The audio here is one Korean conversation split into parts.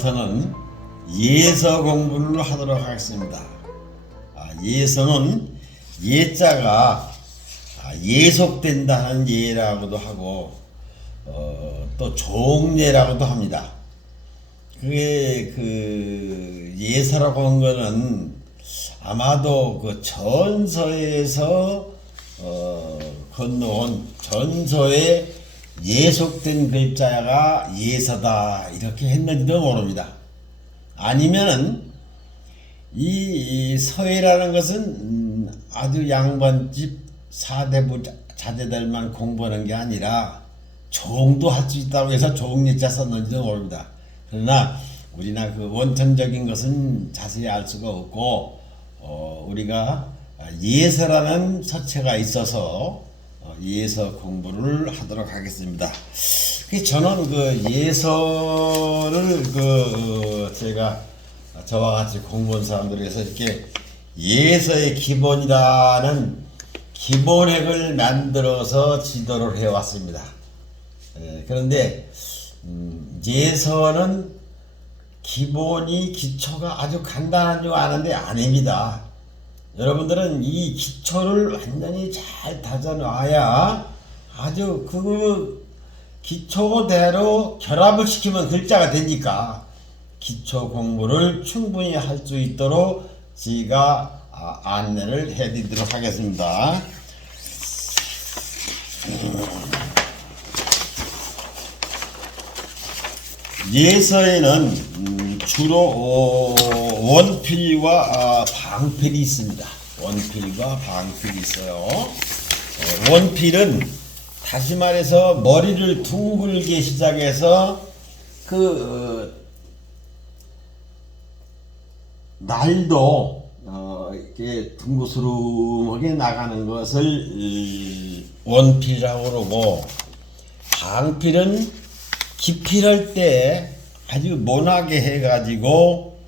오늘부터는 예서 공부를 하도록 하겠습니다. 예서는 예자가 예속된다는 예라고도 하고 또 종예라고도 합니다. 그게 그 예서라고 한 거는 아마도 그 전서에서 건너온 전서에 예속된 글자가 예서다 이렇게 했는지도 모릅니다. 아니면은 이 서예라는 것은 아주 양반집 사대부 자제들만 공부하는 게 아니라 종도 할 수 있다고 해서 종예자 썼는지도 모릅니다. 그러나 우리나 그 원천적인 것은 자세히 알 수가 없고 우리가 예서라는 서체가 있어서 예서 공부를 하도록 하겠습니다. 저는 그 예서를 제가 저와 같이 공부한 사람들에서 이렇게 예서의 기본이라는 기본획을 만들어서 지도를 해왔습니다. 그런데 예서는 기본이 기초가 아주 간단한 줄 아는데 아닙니다. 여러분들은 이 기초를 완전히 잘 다져놔야 아주 그 기초대로 결합을 시키면 글자가 되니까 기초 공부를 충분히 할 수 있도록 제가 안내를 해드리도록 하겠습니다. 예서에는 주로 원필과 방필이 있습니다. 원필과 방필이 있어요. 원필은 다시 말해서 머리를 둥글게 시작해서 날도 이렇게 둥그스름하게 나가는 것을 원필이라고 그러고, 방필은 기필할 때 아주 모나게 해가지고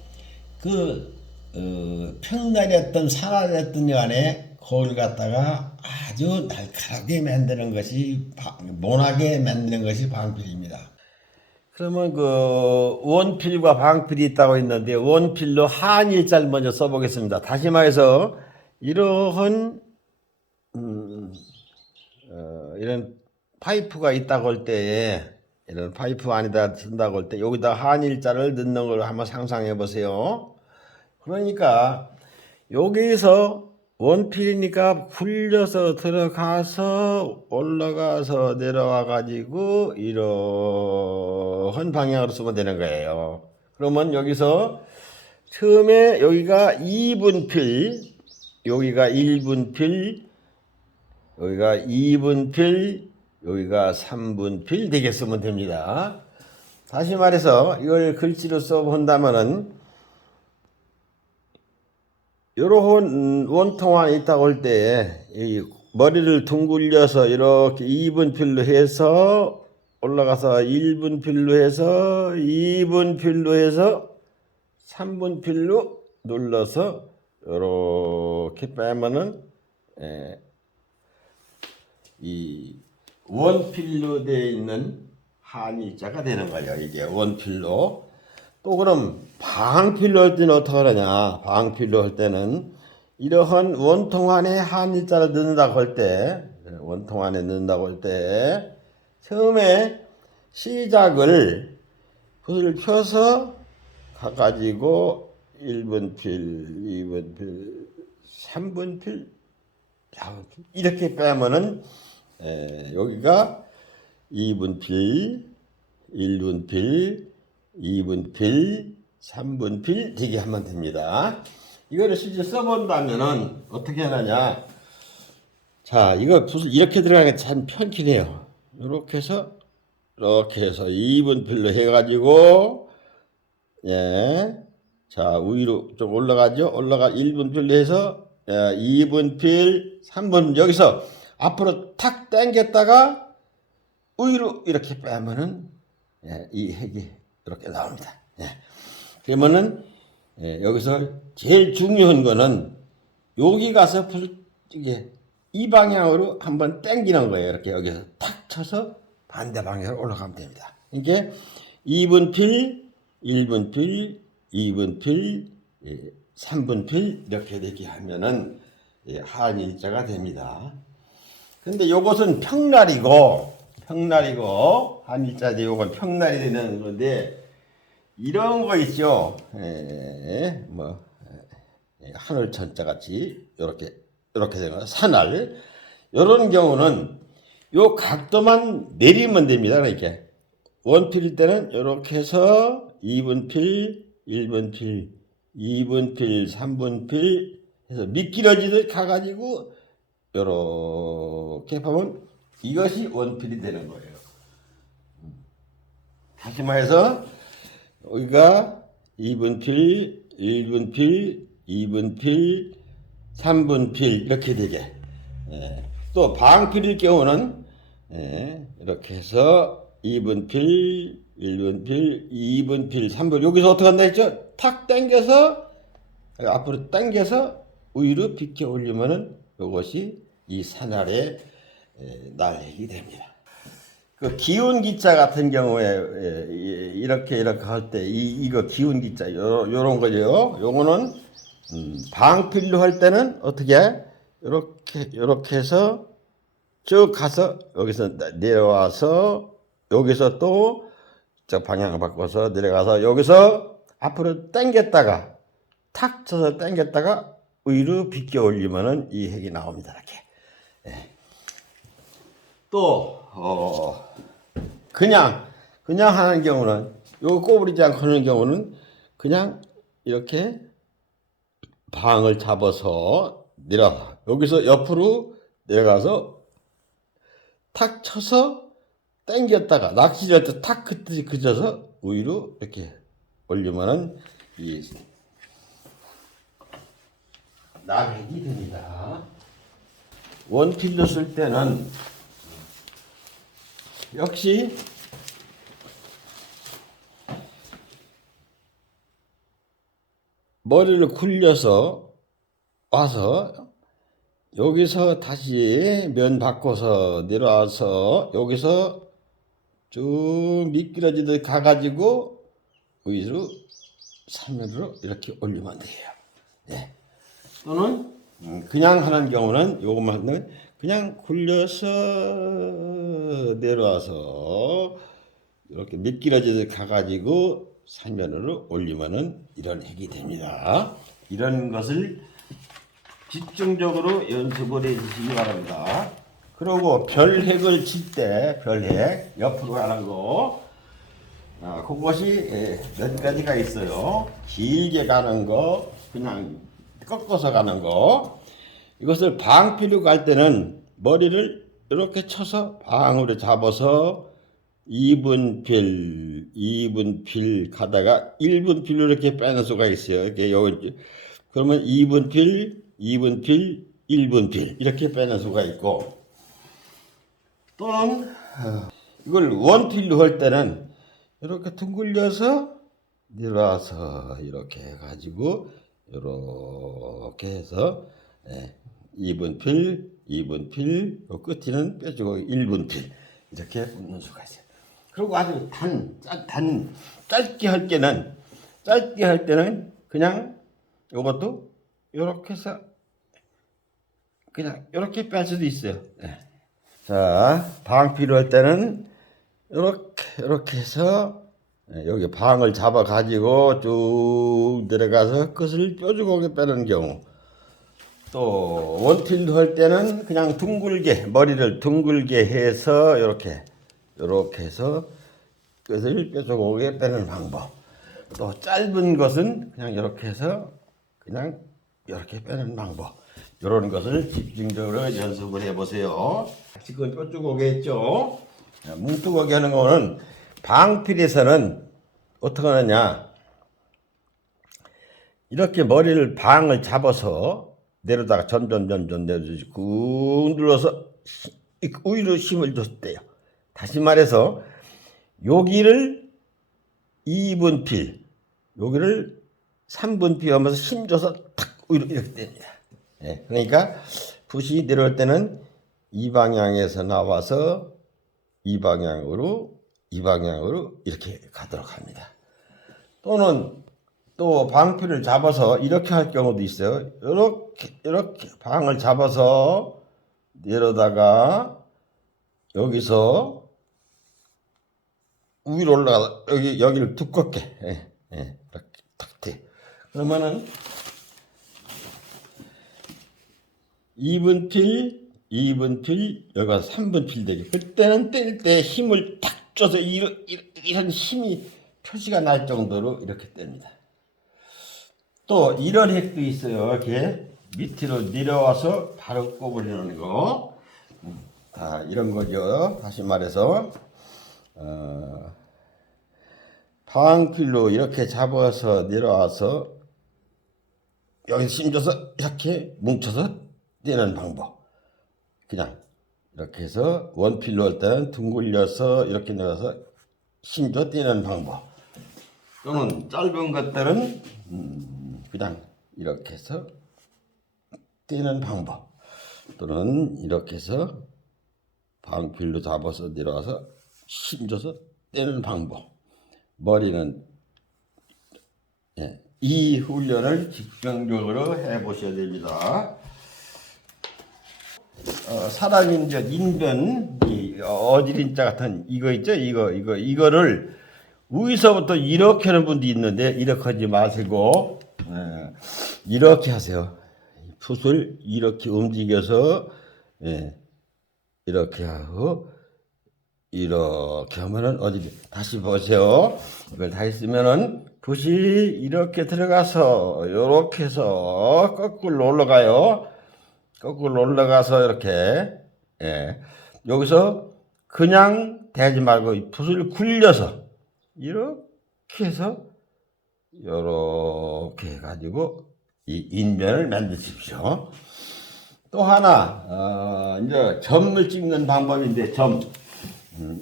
평날이었던 산알이었던 간에 거울 갖다가 아주 날카롭게 만드는 것이 모나게 만드는 것이 방필입니다. 그러면 그 원필과 방필이 있다고 했는데 원필로 한일자를 먼저 써보겠습니다. 다시 말해서 이러한 이런 파이프가 있다고 할 때에, 이런 파이프 안에다 쓴다고 할 때 여기다 한일자를 넣는 걸 한번 상상해 보세요. 그러니까 여기서 원필이니까 굴려서 들어가서 올라가서 내려와 가지고 이러한 방향으로 쓰면 되는 거예요. 그러면 여기서 처음에 여기가 2분필, 여기가 1분필, 여기가 2분필, 여기가 3분필 되게 쓰면 됩니다. 다시 말해서 이걸 글씨로 써본다면은 요런 원통 안에 있다고 할 때 머리를 둥글려서 이렇게 2분필로 해서 올라가서 1분필로 해서 2분필로 해서 3분필로 눌러서 이렇게 빼면은 이 원필로 되어 있는 한일자가 되는 거예요. 이게 원필로. 또 그럼 방필로 할 때는 어떻게 하느냐? 방필로 할 때는 이러한 원통 안에 한일자를 넣는다고 할 때, 원통 안에 넣는다고 할 때 처음에 시작을 붓을 펴서 가가지고 1분필, 2분필, 3분필, 4분필 이렇게 빼면은 여기가 2분필, 1분필, 2분필, 3분필 되게 하면 됩니다. 이거를 실제 써본다면은 어떻게 하느냐? 자, 이거 붓을 이렇게 들어가는 게 참 편키네요. 이렇게 해서 2분필로 해가지고 자, 위로 좀 올라가죠. 1분필로 해서 2분필, 3분 여기서 앞으로 탁 당겼다가 위로 이렇게 빼면은 이 핵이 이렇게 나옵니다. 그러면은 여기서 제일 중요한 거는 여기 가서 이게 이 방향으로 한번 당기는 거예요. 이렇게 여기서 탁 쳐서 반대 방향으로 올라가면 됩니다. 이게 2분필, 1분필, 2분필, 3분필 이렇게 되게 하면은 한일자가 됩니다. 근데 요것은 평날이고 한일자인데 요건 평날이 되는 건데 이런 거 있죠. 하늘 천자 같이 요렇게 되는 거 산할 요런 경우는 요 각도만 내리면 됩니다. 이렇게 원필일 때는 이렇게 해서 2분필, 1분필, 2분필, 3분필 해서 미끄러지듯 가가지고 이렇게 보면 이것이 원필이 되는 거예요. 다시 말해서 여기가 2분필, 1분필, 2분필, 3분필 이렇게 되게. 또 방필일 경우는 이렇게 해서 2분필, 1분필, 2분필, 3분필 여기서 어떻게 한다 했죠? 탁 당겨서 앞으로 당겨서 위로 비켜 올리면은 이것이 이 산알의 날핵이 됩니다. 그 기운 기자 같은 경우에 이렇게 할 때 이거 기운 기자 요런 거죠. 요거는 방필로 할 때는 어떻게 이렇게 해서 쭉 가서 여기서 내려와서 여기서 또 저 방향을 바꿔서 내려가서 여기서 앞으로 당겼다가 탁 쳐서 당겼다가 위로 비껴 올리면은 이 핵이 나옵니다. 이렇게. 또 그냥 하는 경우는 요 꼬부리지 않고 하는 경우는 그냥 이렇게 방을 잡아서 내려 여기서 옆으로 내려가서 탁 쳐서 당겼다가 낚시할 때 탁 그쳐서 위로 이렇게 올리면은 이 낙핵이 됩니다. 원필로 쓸 때는 역시 머리를 굴려서 와서 여기서 다시 면 바꿔서 내려와서 여기서 쭉 미끄러지듯 가가지고 위로 삼면으로 이렇게 올리면 돼요. 또는 그냥 하는 경우는 요것만 그냥 굴려서 내려와서 이렇게 미끄러지듯 가가지고 삼면으로 올리면은 이런 핵이 됩니다. 이런 것을 집중적으로 연습을 해 주시기 바랍니다. 그리고 별핵을 칠 때 별핵 옆으로 가는 거 그것이 몇 가지가 있어요. 길게 가는 거 그냥 꺾어서 가는 거 이것을 방필로 갈 때는 머리를 이렇게 쳐서 방으로 잡아서 2분필 가다가 1분필로 이렇게 빼는 수가 있어요. 이렇게 그러면 2분필, 1분필 이렇게 빼는 수가 있고 또는 이걸 원필로 할 때는 이렇게 둥글려서 내려와서 이렇게 해가지고 이렇게 해서 2분필, 끝에는 빼주고 1분필 이렇게 붙는 수가 있어요. 그리고 아주 짧게 할 때는 그냥 이것도 이렇게 해서 그냥 이렇게 뺄 수도 있어요. 자, 방필로 할 때는 이렇게 해서 여기 방을 잡아 가지고 쭉 내려가서 끝을 뾰족하게 빼는 경우 또 원필로 할 때는 그냥 머리를 둥글게 해서 이렇게 해서 끝을 뾰족하게 빼는 방법 또 짧은 것은 그냥 이렇게 해서 그냥 이렇게 빼는 방법 이런 것을 집중적으로 연습을 해보세요. 지금 뾰족하게 했죠. 뭉뚱하게 하는 거는 방필에서는 어떻게 하느냐 이렇게 머리를 방을 잡아서 내려다가 점점 내려주시고 꾹 눌러서 위로 힘을 줬대요. 다시 말해서 여기를 2분필 여기를 3분필 하면서 힘 줘서 탁 위로 이렇게 됩니다. 그러니까 붓이 내려올 때는 이 방향에서 나와서 이 방향으로 이렇게 가도록 합니다. 또는 또 방피를 잡아서 이렇게 할 경우도 있어요. 이렇게 방을 잡아서 내려다가 여기서 위로 올라가 여기를 두껍게 이렇게 탁 돼. 그러면은 2분 필, 여기가 3분 필 되죠. 그때는 뗄 때 힘을 탁 줘서 이런 힘이 표시가 날 정도로 이렇게 뗍니다. 또 이런 핵도 있어요. 이렇게 밑으로 내려와서 바로 꼽으려는 거. 이런 거죠. 다시 말해서 방필로 이렇게 잡아서 내려와서 여기 힘줘서 이렇게 뭉쳐서 떼는 방법. 그냥 이렇게 해서 원필로 할 때는 둥글려서 이렇게 내려서 힘줘 떼는 방법. 또는 짧은 것들은 그냥 이렇게 해서 떼는 방법. 또는 이렇게 해서 방필로 잡아서 내려와서 힘줘서 떼는 방법. 머리는 이 훈련을 집중적으로 해보셔야 됩니다. 사람인전 인변 어지린자 같은 이거 있죠? 이거를 위서부터 이렇게 하는 분도 있는데 이렇게 하지 마시고 이렇게 하세요. 풋을 이렇게 움직여서 이렇게 하고 이렇게 하면은 다시 보세요. 이걸 다 했으면은 붓이 이렇게 들어가서 이렇게 해서 거꾸로 올라가요. 거꾸로 올라가서 이렇게 여기서 그냥 대지 말고 붓을 굴려서 이렇게 해서 이렇게 해가지고 이 인변을 만드십시오. 또 하나 이제 점을 찍는 방법인데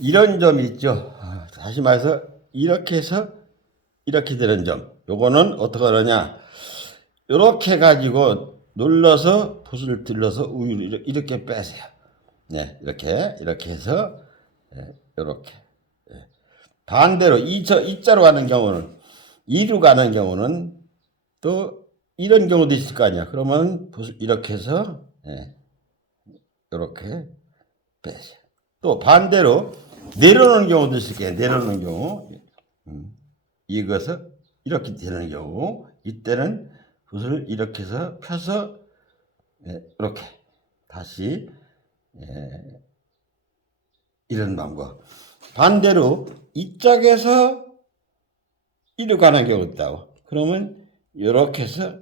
이런 점이 있죠. 다시 말해서 이렇게 해서 이렇게 되는 점. 요거는 어떻게 하느냐? 이렇게 해가지고 눌러서 붓을 들러서 우유를 이렇게 빼세요. 이렇게 해서 이렇게. 반대로 이자로 가는 경우는 이로 가는 경우는 또 이런 경우도 있을 거 아니야. 그러면 붓을 이렇게 해서 이렇게 빼세요. 또 반대로 내려오는 경우도 있을 거예요. 내려오는 경우 이것을 이렇게 되는 경우 이때는 붓을 이렇게 해서 펴서 이렇게 다시 이런 방법. 반대로 이쪽에서 이리 가는 경우도 있다고. 그러면 이렇게 해서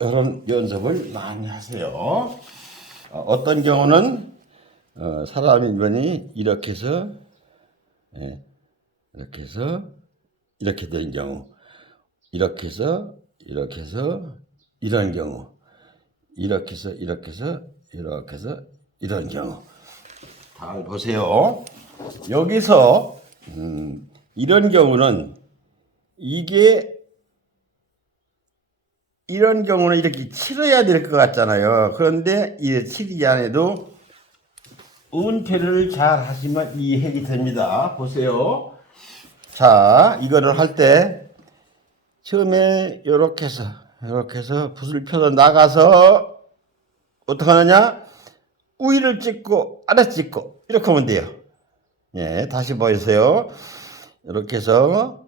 이런 연습을 많이 하세요. 어떤 경우는 사람 인변이 이렇게 해서 이렇게 된 경우, 이렇게 해서 이런 경우, 이렇게 해서 이런 경우. 잘 보세요. 여기서 이런 경우는 이런 경우는 이렇게 치러야 될 것 같잖아요. 그런데 이 치르기 안에도 운패를 잘 하시면 이 핵이 됩니다. 보세요. 자, 이거를 할 때 처음에 이렇게 해서 붓을 펴서 나가서 어떻게 하느냐? 위를 찍고 아래 찍고 이렇게 하면 돼요. 다시 보세요. 이렇게 해서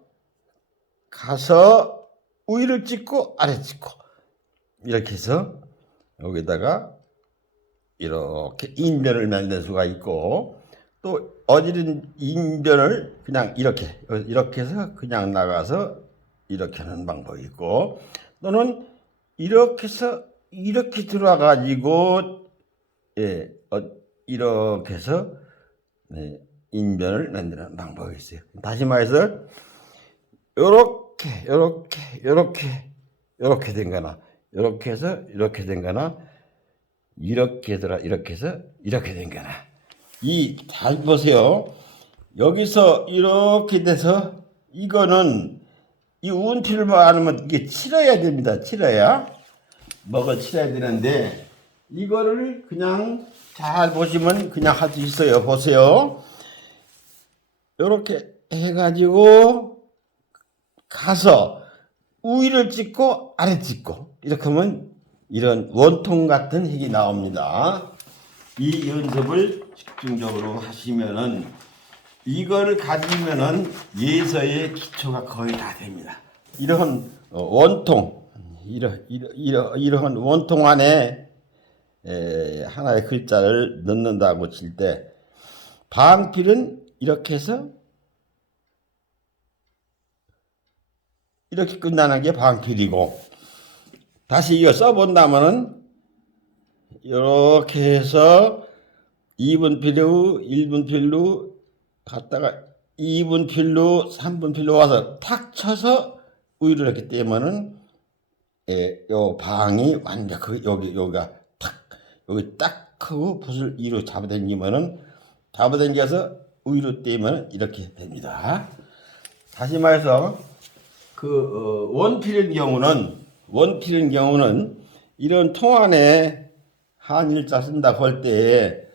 가서 위를 찍고 아래 찍고 이렇게 해서 여기다가 이렇게 인변을 만들 수가 있고 또 어지른 인변을 그냥 이렇게 해서 그냥 나가서 이렇게 하는 방법이 있고 또는 이렇게 해서 이렇게 들어와가지고 이렇게 해서 인변을 만드는 방법이 있어요. 다시 말해서 요렇게 된 거나 이렇게 해서 이렇게 된 거나 이렇게 해서 이렇게 된 거나 잘 보세요. 여기서 이렇게 돼서 이거는 이 운치를 않으면 이게 치러야 됩니다. 치러야 되는데 이거를 그냥 잘 보시면 그냥 할 수 있어요. 보세요. 이렇게 해가지고 가서 위를 찍고 아래 찍고 이렇게 하면 이런 원통 같은 핵이 나옵니다. 이 연습을 집중적으로 하시면은 이걸 가지면은 예서의 기초가 거의 다 됩니다. 이런 원통, 이러한 원통 안에 하나의 글자를 넣는다고 칠 때 방필은 이렇게 해서 이렇게 끝나는 게 방필이고, 다시 이거 써본다면은 이렇게 해서 2분 필로 1분 필로 갔다가 2분 필로 3분 필로 와서 탁 쳐서 우위를 했기 때문은 요 방이 완벽하게 여기가 탁 여기 딱 하고 붓을 위로 잡아당기면은 잡아당겨서 우위로 떼면 이렇게 됩니다. 다시 말해서 원필인 경우는 이런 통 안에 한일자 쓴다고 할 때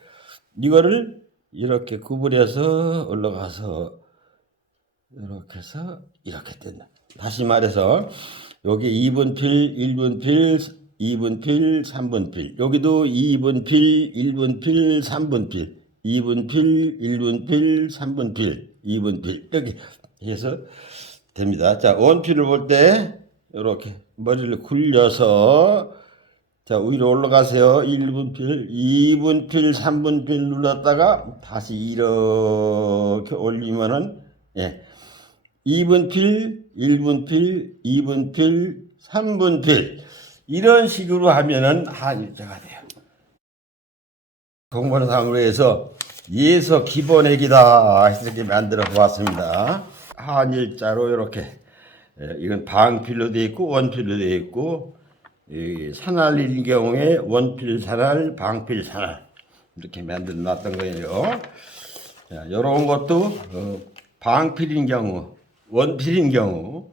이거를 이렇게 구부려서 올라가서 이렇게 해서 이렇게 뜬다. 다시 말해서 여기 2분 필, 1분 필, 2분 필, 3분 필. 여기도 2분 필, 1분 필, 3분 필. 2분 필, 1분 필, 3분 필, 2분 필. 이렇게 해서 됩니다. 자, 원필을 볼 때 이렇게 머리를 굴려서 자, 위로 올라가세요. 1분 필, 2분 필, 3분 필 눌렀다가 다시 이렇게 올리면은 2분 필, 1분 필, 2분 필, 3분 필 이런 식으로 하면은 한일자가 돼요. 공부상으로 해서 예서 기본액이다 이렇게 만들어 보았습니다. 한일자로 이렇게 이건 방필로 되어 있고 원필로 되어 있고 산할일 경우에 원필 산할, 방필 산할 이렇게 만들어 놨던 거예요. 자, 이런 것도 방필인 경우, 원필인 경우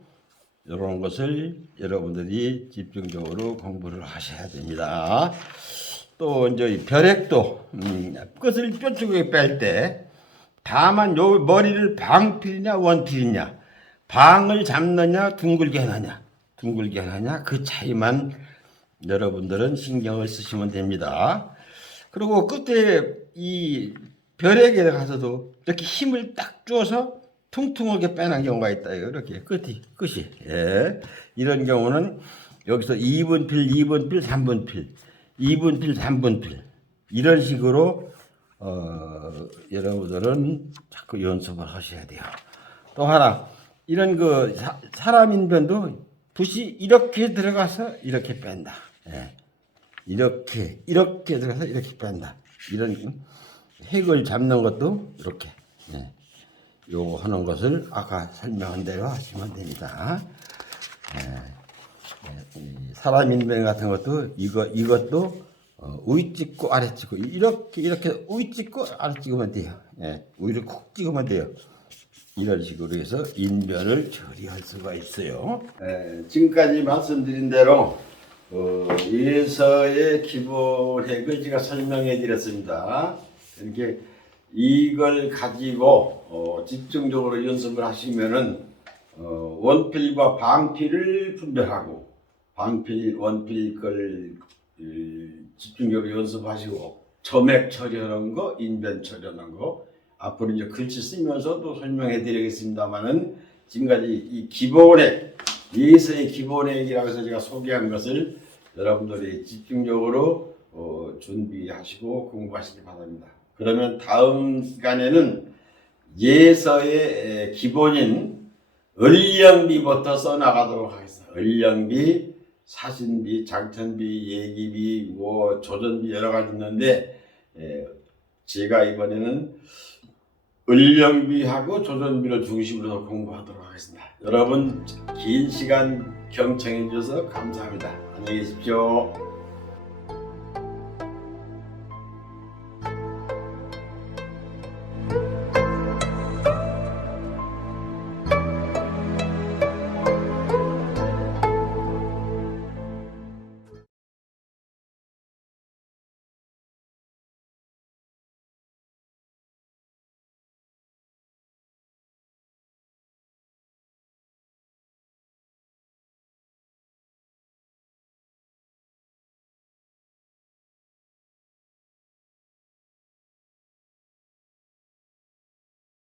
이런 것을 여러분들이 집중적으로 공부를 하셔야 됩니다. 또 이제 별액도 끝을 뾰족하게 뺄 때 다만 요 머리를 방필이냐 원필이냐, 방을 잡느냐 둥글게 하느냐 그 차이만 여러분들은 신경을 쓰시면 됩니다. 그리고 끝에 이 별에게 가서도 이렇게 힘을 딱 줘서 퉁퉁하게 빼는 경우가 있다. 이렇게 끝이 이런 경우는 여기서 2분 필, 2분 필, 3분 필, 2분 필, 3분 필 이런 식으로 여러분들은 자꾸 연습을 하셔야 돼요. 또 하나 이런 사람인변도 붓이 이렇게 들어가서 이렇게 뺀다. 이렇게 들어가서 이렇게 뺀다. 이런 핵을 잡는 것도 이렇게 요거 하는 것을 아까 설명한 대로 하시면 됩니다. 사람인변 같은 것도 이것도 위 찍고 아래 찍고 이렇게 위 찍고 아래 찍으면 돼요. 위를 콕 찍으면 돼요. 이런 식으로 해서 인변을 처리할 수가 있어요. 지금까지 말씀드린 대로 예서의 기본 핵을 제가 설명해 드렸습니다. 이렇게 이걸 가지고 집중적으로 연습을 하시면은 원필과 방필을 분별하고 방필, 원필 걸 집중적으로 연습하시고 점액 처리하는 거, 인변 처리하는 거 앞으로 이제 글씨 쓰면서도 설명해 드리겠습니다만은 지금까지 이 기본액 예서의 기본액이라고 해서 제가 소개한 것을 여러분들이 집중적으로 준비하시고 공부하시기 바랍니다. 그러면 다음 시간에는 예서의 기본인 을령비부터 써나가도록 하겠습니다. 을령비, 사신비, 장천비, 예기비, 조전비 여러 가지 있는데 제가 이번에는 을령비하고 조전비를 중심으로 공부하도록 하겠습니다. 여러분 긴 시간 경청해 주셔서 감사합니다. 안녕히 계십시오.